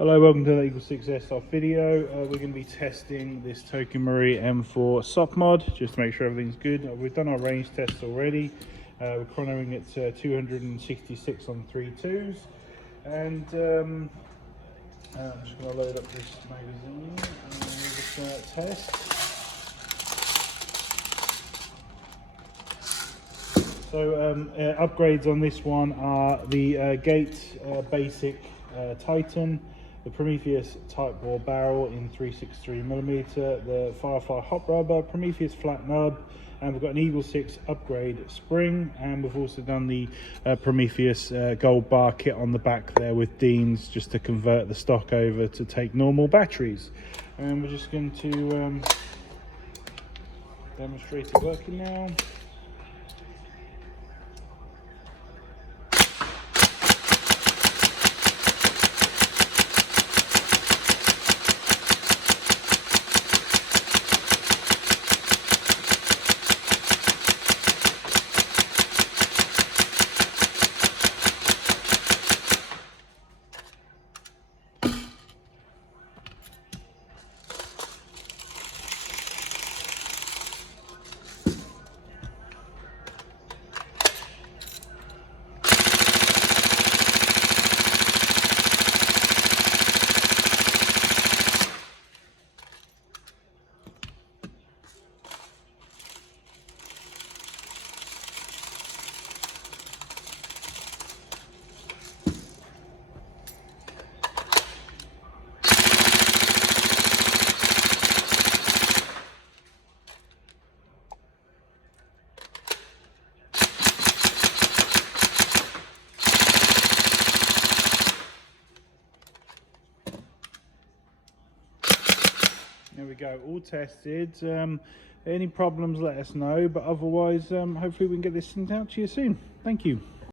Hello, welcome to the EagleSix Airsoft video. We're going to be testing this TM M4 Sopmod just to make sure everything's good. We've done our range tests already. We're chronoing it 266 on 3.2s, and I'm just going to load up this magazine and we'll just test. So upgrades on this one are the Gate Basic Titan, the Prometheus Tightbore barrel in 363mm, the Firefly Hop Rubber, Prometheus flat nub, and we've got an EagleSix upgrade spring, and we've also done the Prometheus gold bar kit on the back there with Dean's, just to convert the stock over to take normal batteries. And we're just going to demonstrate it working now. There we go, all tested. Any problems, let us know, but otherwise hopefully we can get this sent out to you soon. Thank you.